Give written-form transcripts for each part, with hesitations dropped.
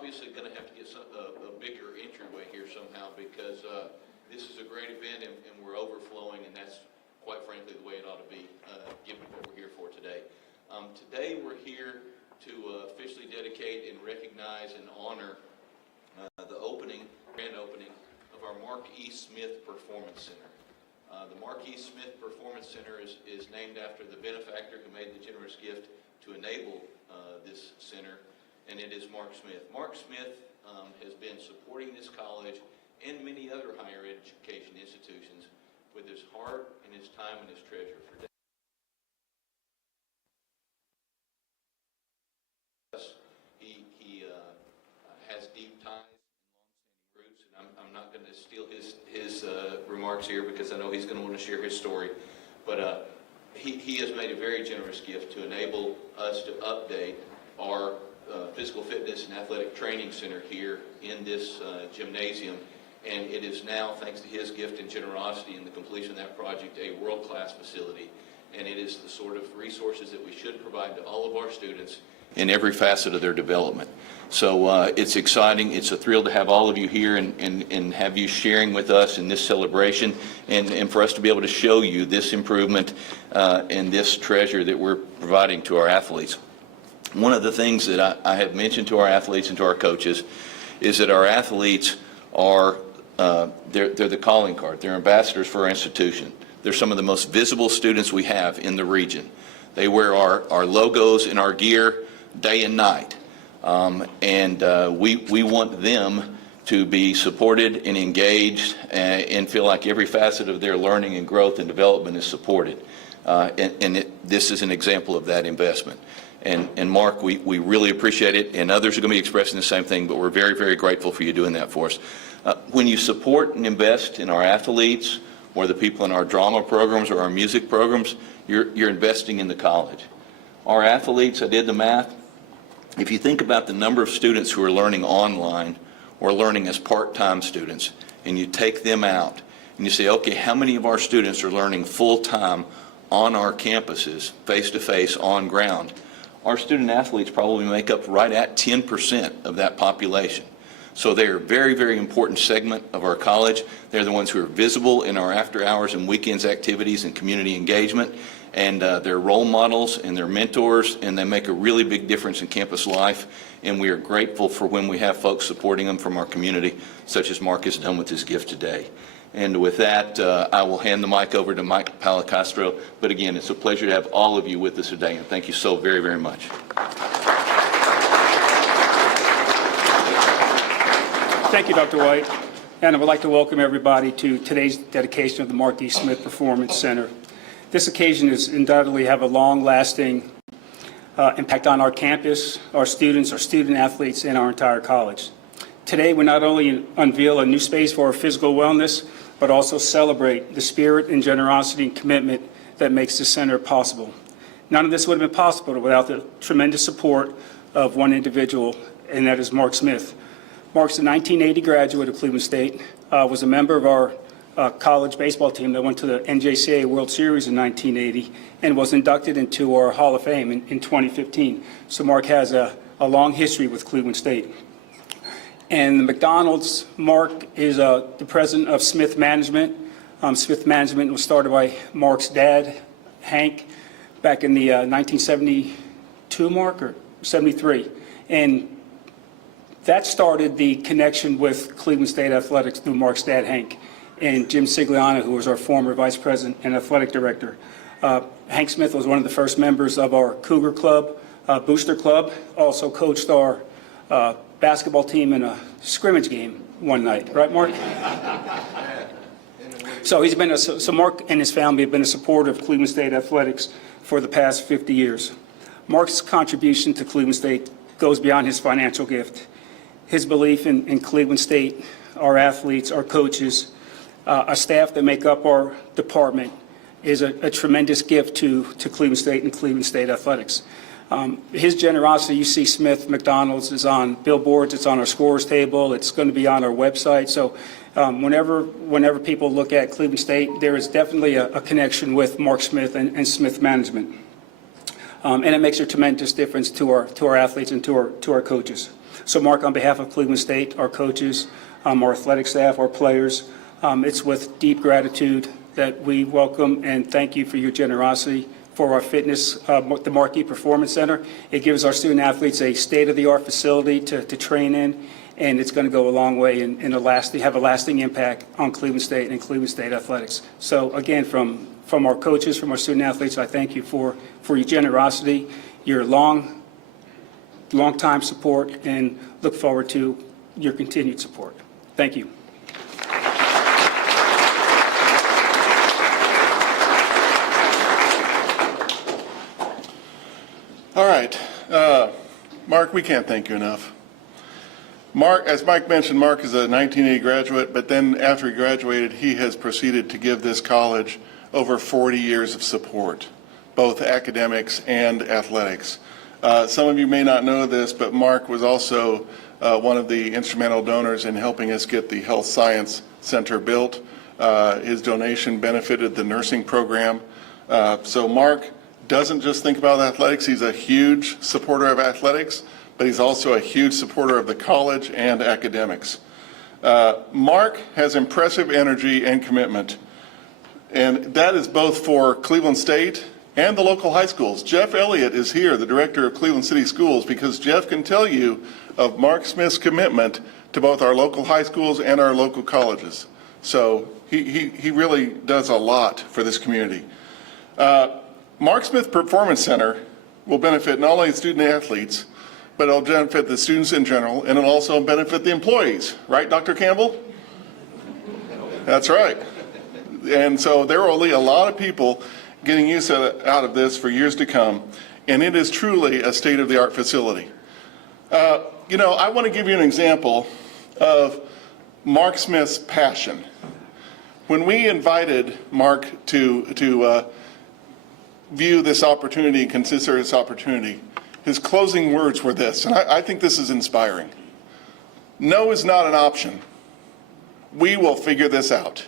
obviously going to have to get a bigger entryway here somehow, because this is a great event, and we're overflowing, and that's quite frankly the way it ought to be, given what we're here for today. Today we're here to officially dedicate and recognize and honor the grand opening of our Mark E. Smith Performance Center. The Mark E. Smith Performance Center is named after the benefactor who made the generous gift to enable this center, and it is Mark Smith. Mark Smith has been supporting this college and many other higher education institutions with his heart and his time and his treasure for decades. He has deep ties and long-standing roots, and I'm not going to steal his remarks here, because I know he's going to want to share his story, but he has made a very generous gift to enable us to update our physical fitness and athletic training center here in this gymnasium, and it is now, thanks to his gift and generosity in the completion of that project, a world-class facility, and it is the sort of resources that we should provide to all of our students in every facet of their development. So it's exciting. It's a thrill to have all of you here and have you sharing with us in this celebration, and for us to be able to show you this improvement and this treasure that we're providing to our athletes. One of the things that I have mentioned to our athletes and to our coaches is that our athletes are they're the calling card. They're ambassadors for our institution. They're some of the most visible students we have in the region. They wear our logos and our gear day and night, and we want them to be supported and engaged and feel like every facet of their learning and growth and development is supported. This is an example of that investment. And Mark, we really appreciate it, and others are going to be expressing the same thing, but we're very, very grateful for you doing that for us. When you support and invest in our athletes, or the people in our drama programs or our music programs, you're investing in the college. Our athletes, I did the math, if you think about the number of students who are learning online or learning as part-time students, and you take them out, and you say, okay, how many of our students are learning full-time on our campuses, face-to-face, on ground? Our student athletes probably make up right at 10% of that population. So they're a very, very important segment of our college. They're the ones who are visible in our after hours and weekends activities and community engagement, and they're role models and they're mentors, and they make a really big difference in campus life, and we are grateful for when we have folks supporting them from our community, such as Mark has done with his gift today. And with that, I will hand the mic over to Mike Palacastro. But again, it's a pleasure to have all of you with us today, and thank you so very, very much. Thank you, Dr. White. And I would like to welcome everybody to today's dedication of the Mark E. Smith Performance Center. This occasion is undoubtedly have a long-lasting impact on our campus, our students, our student athletes, and our entire college. Today, we not only unveil a new space for our physical wellness, but also celebrate the spirit and generosity and commitment that makes this center possible. None of this would have been possible without the tremendous support of one individual, and that is Mark Smith. Mark's a 1980 graduate of Cleveland State, was a member of our college baseball team that went to the NJCAA World Series in 1980, and was inducted into our Hall of Fame in 2015. So Mark has a long history with Cleveland State. And the McDonald's, Mark is the president of Smith Management. Smith Management was started by Mark's dad, Hank, back in the 1972, Mark, or 73. And that started the connection with Cleveland State Athletics through Mark's dad, Hank, and Jim Sigliano, who was our former vice president and athletic director. Hank Smith was one of the first members of our Cougar Club, Booster Club, also coached our basketball team in a scrimmage game one night, right, Mark? So he's been so Mark and his family have been a supporter of Cleveland State Athletics for the past 50 years. Mark's contribution to Cleveland State goes beyond his financial gift. His belief in Cleveland State, our athletes, our coaches, our staff that make up our department is a tremendous gift to Cleveland State and Cleveland State Athletics. His generosity, you see Smith McDonald's is on billboards, it's on our scores table, it's going to be on our website. So whenever people look at Cleveland State, there is definitely a connection with Mark Smith and Smith Management. And it makes a tremendous difference to our athletes and to our coaches. So Mark, on behalf of Cleveland State, our coaches, our athletic staff, our players, it's with deep gratitude that we welcome and thank you for your generosity for our fitness, the Marquis Performance Center. It gives our student athletes a state-of-the-art facility to train in, and it's going to go a long way and have a lasting impact on Cleveland State and Cleveland State athletics. So again, from our coaches, from our student athletes, I thank you for your generosity, your long-time support, and look forward to your continued support. Thank you. All right. Mark, we can't thank you enough. Mark, as Mike mentioned, Mark is a 1980 graduate, but then after he graduated, he has proceeded to give this college over 40 years of support, both academics and athletics. Some of you may not know this, but Mark was also one of the instrumental donors in helping us get the Health Science Center built. His donation benefited the nursing program. So Mark doesn't just think about athletics. He's a huge supporter of athletics, but he's also a huge supporter of the college and academics. Mark has impressive energy and commitment, and that is both for Cleveland State and the local high schools. Jeff Elliott is here, the director of Cleveland City Schools, because Jeff can tell you of Mark Smith's commitment to both our local high schools and our local colleges. So he really does a lot for this community. Mark Smith Performance Center will benefit not only the student athletes, but it'll benefit the students in general, and it'll also benefit the employees. Right, Dr. Campbell? That's right. And so there will be a lot of people getting use out of this for years to come, and it is truly a state-of-the-art facility. You know, I want to give you an example of Mark Smith's passion. When we invited Mark to view this opportunity and consider this opportunity, his closing words were this, and I think this is inspiring. No is not an option. We will figure this out.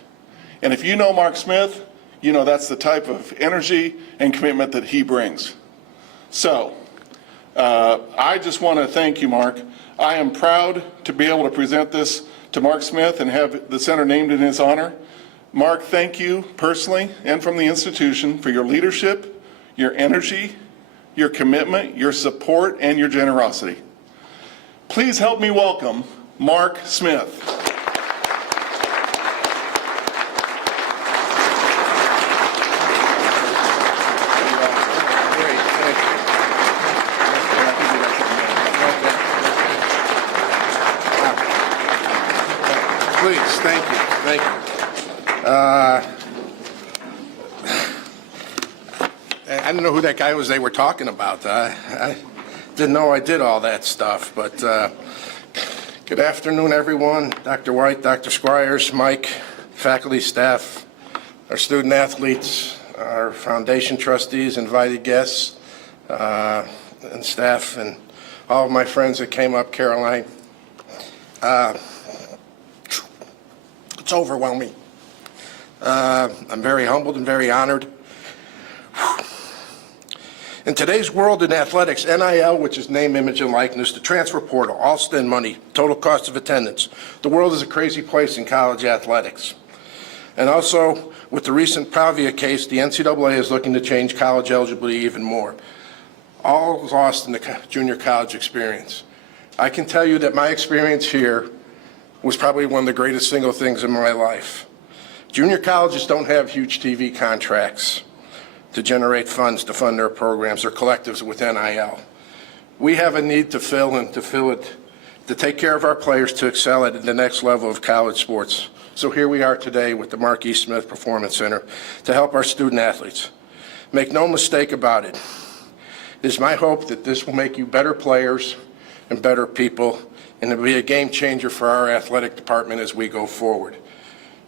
And if you know Mark Smith, you know that's the type of energy and commitment that he brings. So, I just want to thank you, Mark. I am proud to be able to present this to Mark Smith and have the center named in his honor. Mark, thank you personally and from the institution for your leadership, your energy, your commitment, your support, and your generosity. Please help me welcome Mark Smith. Please, thank you, thank you. I didn't know who that guy was they were talking about. I didn't know I did all that stuff, but good afternoon, everyone. Dr. White, Dr. Squires, Mike, faculty, staff, our student athletes, our foundation trustees, invited guests, and staff, and all of my friends that came up, Caroline. It's overwhelming. I'm very humbled and very honored. In today's world in athletics, NIL, which is name, image, and likeness, the transfer portal, all spend money, total cost of attendance. The world is a crazy place in college athletics. And also, with the recent Pavia case, the NCAA is looking to change college eligibility even more. All lost in the junior college experience. I can tell you that my experience here was probably one of the greatest single things in my life. Junior colleges don't have huge TV contracts to generate funds to fund their programs or collectives with NIL. We have a need to fill it, to take care of our players to excel at the next level of college sports. So here we are today with the Marquis Smith Performance Center to help our student athletes. Make no mistake about it. It is my hope that this will make you better players and better people, and it'll be a game changer for our athletic department as we go forward.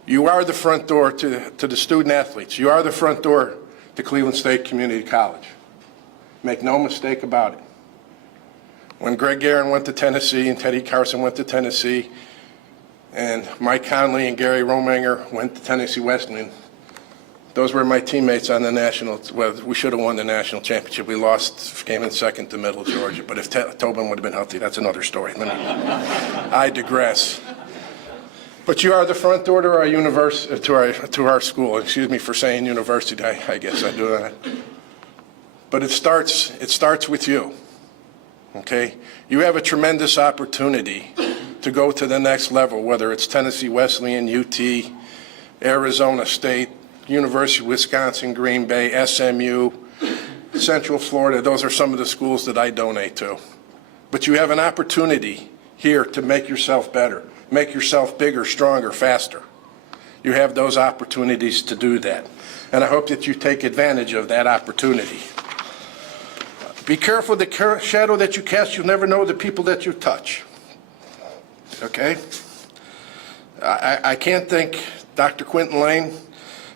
You are the front door to the student athletes. You are the front door to Cleveland State Community College. Make no mistake about it. When Greg Guerin went to Tennessee and Teddy Carson went to Tennessee and Mike Conley and Gary Romanger went to Tennessee Wesleyan, Those were my teammates on the national, well, we should have won the national championship. We lost, came in second to Middle Georgia. But if Tobin would have been healthy, that's another story. I digress. But you are the front door to our university, to our school. Excuse me for saying university. I guess I do that. But it starts with you. Okay? You have a tremendous opportunity to go to the next level, whether it's Tennessee Wesleyan, UT, Arizona State, University of Wisconsin, Green Bay, SMU, Central Florida. Those are some of the schools that I donate to. But you have an opportunity here to make yourself better, make yourself bigger, stronger, faster. You have those opportunities to do that. And I hope that you take advantage of that opportunity. Be careful of the shadow that you cast. You'll never know the people that you touch. Okay? I can't thank Dr. Quinton Lane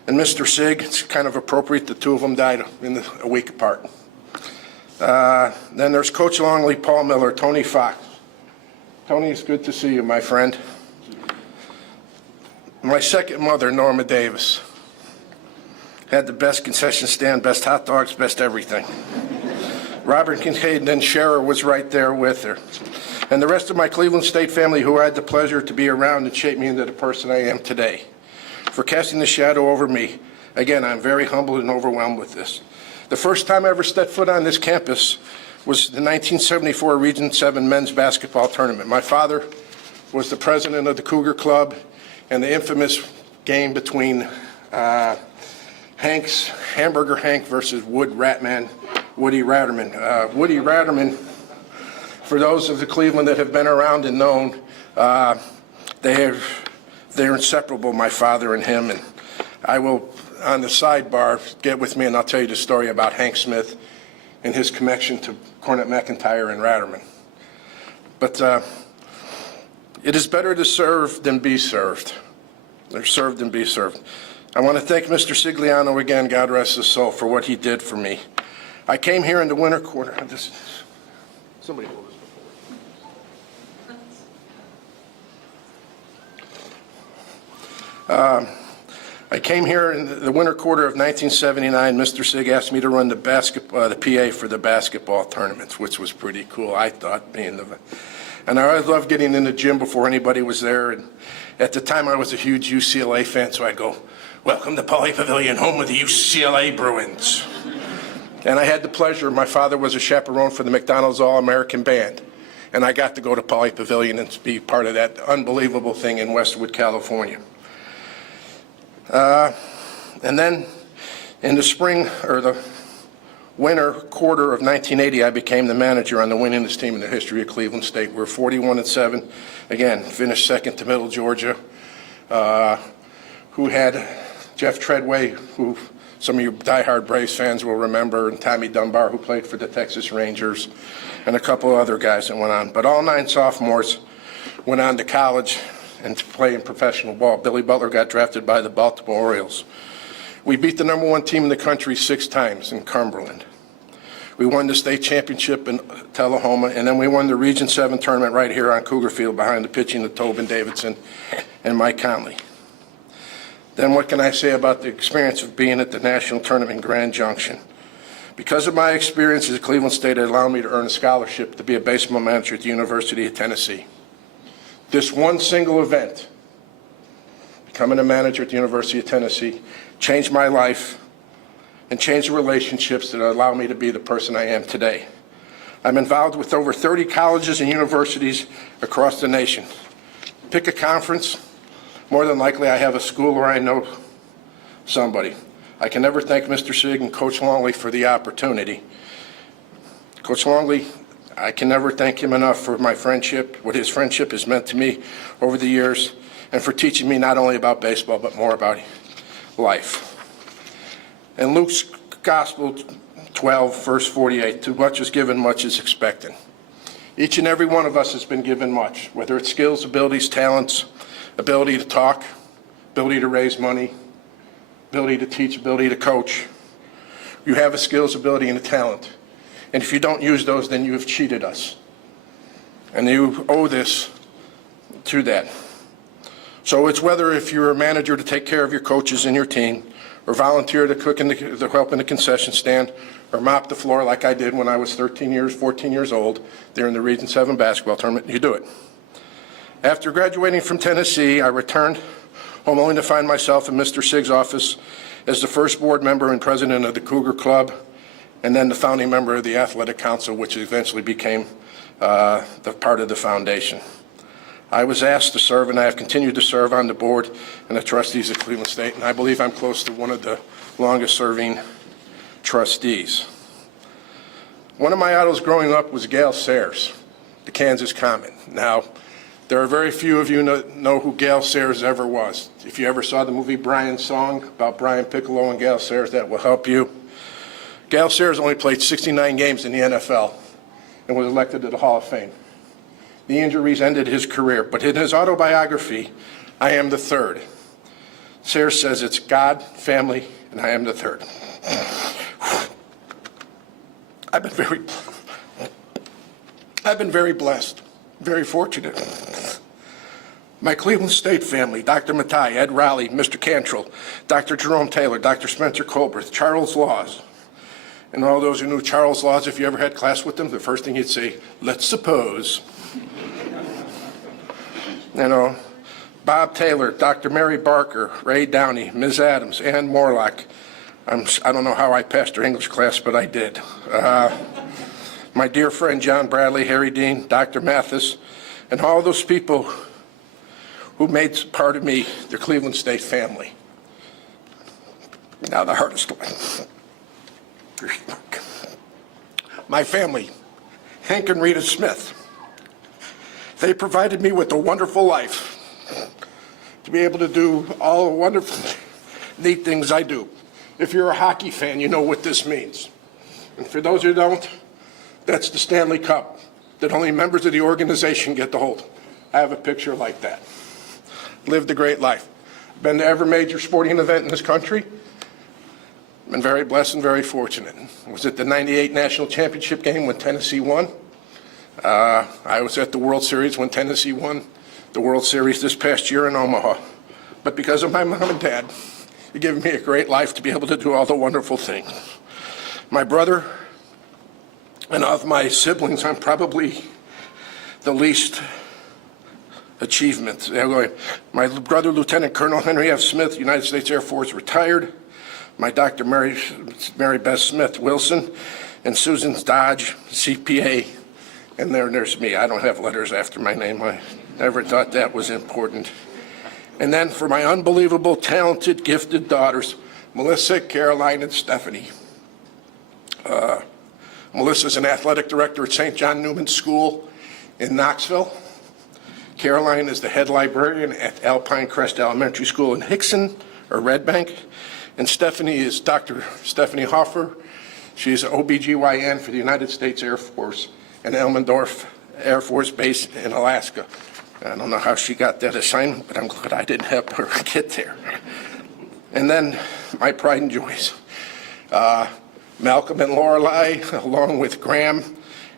and Mr. Sig. It's kind of appropriate the two of them died a week apart. Then there's Coach Longley, Paul Miller, Tony Fox. Tony, it's good to see you, my friend. My second mother, Norma Davis, had the best concession stand, best hot dogs, best everything. Robert Kincaid, then Scherer was right there with her. And the rest of my Cleveland State family who I had the pleasure to be around and shape me into the person I am today. For casting the shadow over me. Again, I'm very humbled and overwhelmed with this. The first time I ever stepped foot on this campus was the 1974 Region 7 men's basketball tournament. My father was the president of the Cougar Club, and the infamous game between Hamburger Hank versus Woody Ratterman. Woody Ratterman, for those of the Cleveland that have been around and known, they're inseparable, my father and him. And I will, on the sidebar, get with me and I'll tell you the story about Hank Smith and his connection to Cornet McIntyre and Ratterman. But it is better to serve than be served. Or served than be served. I want to thank Mr. Sigliano again, God rest his soul, for what he did for me. I came here in the winter quarter. Somebody hold this before. I came here in the winter quarter of 1979. Mr. Sig asked me to run the PA for the basketball tournaments, which was pretty cool, I thought, and I always loved getting in the gym before anybody was there. And at the time, I was a huge UCLA fan, so I'd go, "Welcome to Pauley Pavilion, home of the UCLA Bruins." And I had the pleasure, my father was a chaperone for the McDonald's All-American Band. And I got to go to Pauley Pavilion and be part of that unbelievable thing in Westwood, California. And then in the spring, or the winter quarter of 1980, I became the manager on the winningest team in the history of Cleveland State. We're 41-7. Again, finished second to Middle Georgia, who had Jeff Treadway, who some of you diehard Braves fans will remember, and Tommy Dunbar, who played for the Texas Rangers, and a couple other guys that went on. But all 9 sophomores went on to college and to play in professional ball. Billy Butler got drafted by the Baltimore Orioles. We beat the #1 team in the country 6 times in Cumberland. We won the state championship in Tullahoma, and then we won the Region 7 tournament right here on Cougar Field behind the pitching of Tobin Davidson and Mike Conley. Then what can I say about the experience of being at the national tournament in Grand Junction? Because of my experiences at Cleveland State, it allowed me to earn a scholarship to be a baseball manager at the University of Tennessee. This one single event, becoming a manager at the University of Tennessee, changed my life and changed the relationships that allow me to be the person I am today. I'm involved with over 30 colleges and universities across the nation. Pick a conference, more than likely I have a school where I know somebody. I can never thank Mr. Sig and Coach Longley for the opportunity. Coach Longley, I can never thank him enough for my friendship, what his friendship has meant to me over the years, and for teaching me not only about baseball, but more about life. In Luke's Gospel 12, verse 48, to much is given, much is expected. Each and every one of us has been given much, whether it's skills, abilities, talents, ability to talk, ability to raise money, ability to teach, ability to coach. You have a skills, ability, and a talent. And if you don't use those, then you have cheated us. And you owe this to that. So it's whether if you're a manager to take care of your coaches and your team, or volunteer to cook to help in the concession stand, or mop the floor like I did when I was 14 years old during the Region 7 basketball tournament, you do it. After graduating from Tennessee, I returned home only to find myself in Mr. Sig's office as the first board member and president of the Cougar Club, and then the founding member of the Athletic Council, which eventually became the part of the foundation. I was asked to serve, and I have continued to serve on the board and the trustees of Cleveland State, and I believe I'm close to one of the longest-serving trustees. One of my idols growing up was Gale Sayers, the Kansas Comet. Now, there are very few of you know who Gale Sayers ever was. If you ever saw the movie Brian's Song about Brian Piccolo and Gale Sayers, that will help you. Gale Sayers only played 69 games in the NFL and was elected to the Hall of Fame. The injuries ended his career, but in his autobiography, I Am the Third, Sayers says it's God, family, and I am the third. I've been very blessed, very fortunate. My Cleveland State family, Dr. Matai, Ed Rowley, Mr. Cantrell, Dr. Jerome Taylor, Dr. Spencer Colbert, Charles Laws. And all those who knew Charles Laws, if you ever had class with him, the first thing he'd say, let's suppose. You know, Bob Taylor, Dr. Mary Barker, Ray Downey, Ms. Adams, Ann Morlock. I don't know how I passed her English class, but I did. My dear friend John Bradley, Harry Dean, Dr. Mathis, and all those people who made part of me the Cleveland State family. Now the hardest one. My family, Hank and Rita Smith. They provided me with a wonderful life to be able to do all the wonderful, neat things I do. If you're a hockey fan, you know what this means. And for those who don't, that's the Stanley Cup that only members of the organization get to hold. I have a picture like that. Lived a great life. Been to every major sporting event in this country. Been very blessed and very fortunate. Was at the '98 National Championship game when Tennessee won. I was at the World Series when Tennessee won the World Series this past year in Omaha. But because of my mom and dad, you've given me a great life to be able to do all the wonderful things. My brother and of my siblings, I'm probably the least achievement. My brother, Lieutenant Colonel Henry F. Smith, United States Air Force, retired. My Dr. Mary Beth Smith Wilson, and Susan Dodge, CPA. And there's me. I don't have letters after my name. I never thought that was important. And then for my unbelievable, talented, gifted daughters, Melissa, Caroline, and Stephanie. Melissa's an athletic director at St. John Newman School in Knoxville. Caroline is the head librarian at Alpine Crest Elementary School in Hickson, or Red Bank. And Stephanie is Dr. Stephanie Hoffer. She's an OBGYN for the United States Air Force in Elmendorf Air Force Base in Alaska. I don't know how she got that assignment, but I'm glad I didn't help her get there. And then my pride and joys. Malcolm and Lorelei, along with Graham,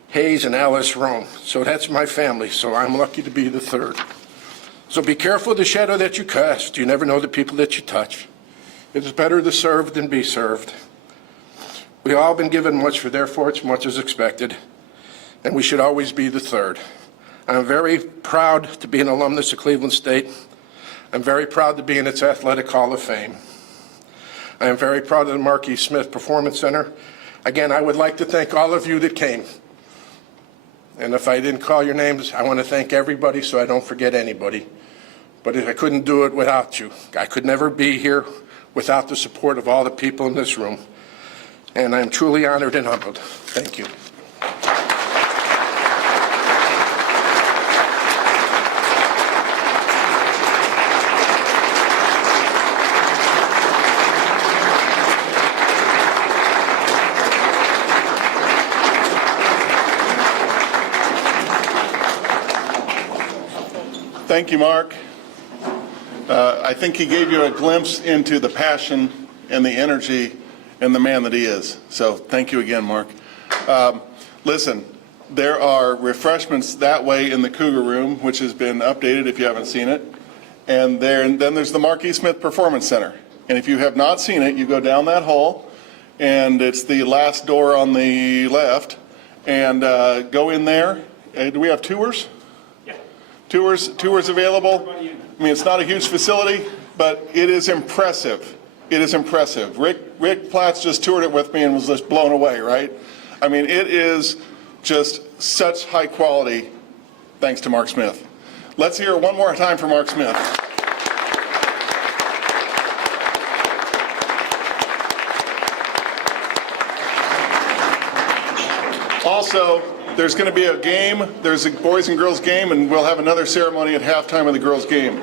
Hayes, and Alice Rome. So that's my family, so I'm lucky to be the third. So be careful of the shadow that you cast. You never know the people that you touch. It is better to serve than be served. We've all been given much, for therefore it's much as expected, and we should always be the third. I'm very proud to be an alumnus of Cleveland State. I'm very proud to be in its Athletic Hall of Fame. I am very proud of the Mark E. Smith Performance Center. Again, I would like to thank all of you that came. And if I didn't call your names, I want to thank everybody so I don't forget anybody. But I couldn't do it without you. I could never be here without the support of all the people in this room. And I am truly honored and humbled. Thank you. Thank you, Mark. I think he gave you a glimpse into the passion and the energy and the man that he is. So thank you again, Mark. Listen, there are refreshments that way in the Cougar Room, which has been updated if you haven't seen it. And then there's the Mark E. Smith Performance Center. And if you have not seen it, you go down that hall, and it's the last door on the left, and go in there. Do we have tours? Yeah. Tours available? I mean, it's not a huge facility, but it is impressive. It is impressive. Rick Platts just toured it with me and was just blown away, right? I mean, it is just such high quality, thanks to Mark Smith. Let's hear it one more time for Mark Smith. Also, there's going to be a game. There's a boys and girls game, and we'll have another ceremony at halftime of the girls' game.